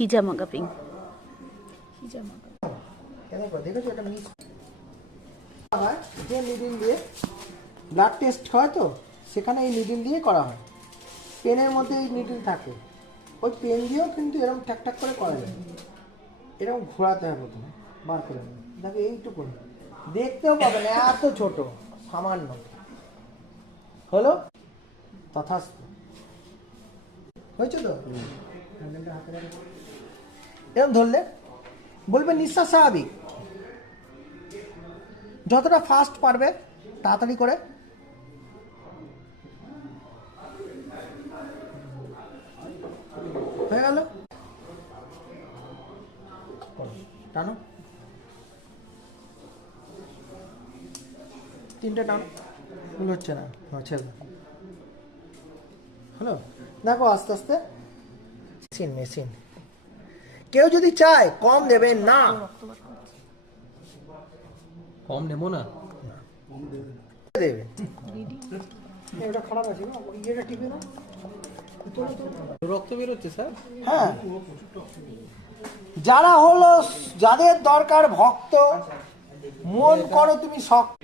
হিজামা cupping. দেখেছো এটা miss হয় যে নিডল দিয়ে ব্লাড টেস্ট হয়, তো সেখানে এই নিডল দিয়ে করা হয়। পেনের মধ্যে এই নিডল থাকে, ওই পেন দিয়েও কিন্তু এরকম ঠাক করে করা যায়। এরকম ঘোরাতে হয় প্রথমে, বার করে নেবে। দেখো এইটুকু দেখতেও পাবেন, এত ছোট সামান্য হলো। তথাস্তু হয়েছে তো। এরকম ধরলে বলবে নিঃশ্বাস স্বাভাবিক। যতটা ফাস্ট পারবে তাড়াতাড়ি করে। হয়ে গেল, টানো, তিনটে টানো, ভুল হচ্ছে না, ছেড়ে হলো। দেখো আস্তে আস্তে মেশিন। কেউ যদি চায় কম দেবেন না, কম নেবো না, দেবে। এটা খারাপ আছে না, এটা টিপে না, রক্ত বেরোচ্ছে স্যার। হ্যাঁ, যারা হলো যাদের দরকার ভক্ত, মন করো তুমি শক্ত।